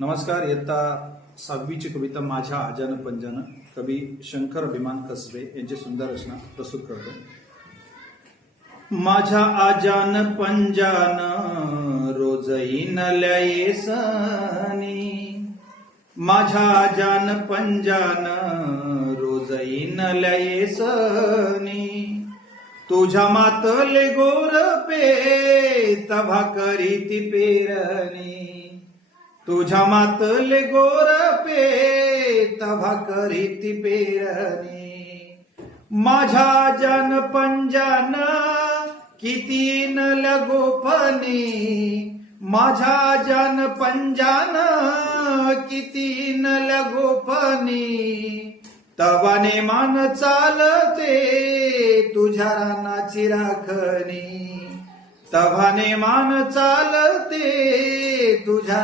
नमस्कार. इयत्ता 6वीची कविता माझ्या आजान पंजान कवी शंकर अभिमान कसबे यांची सुंदर रचना प्रस्तुत करतो. माझ्या आजान पंजान रोजई नल्या येसनी, माझ्या आजान पंजान रोजई नल्या येसनी, तुझ्या मातले गोर पे तभा करीती पेरणी, तुझ्या मातले गोर पे तभा करीती पेरणी. माझ्या जान पंजान किती नल्या गोपनी, माझ्या जान पंजान किती नल्या गोपनी, तवाने मान चालते तुझ्या रानाची राखणी, तवाने मान चालते तुझ्या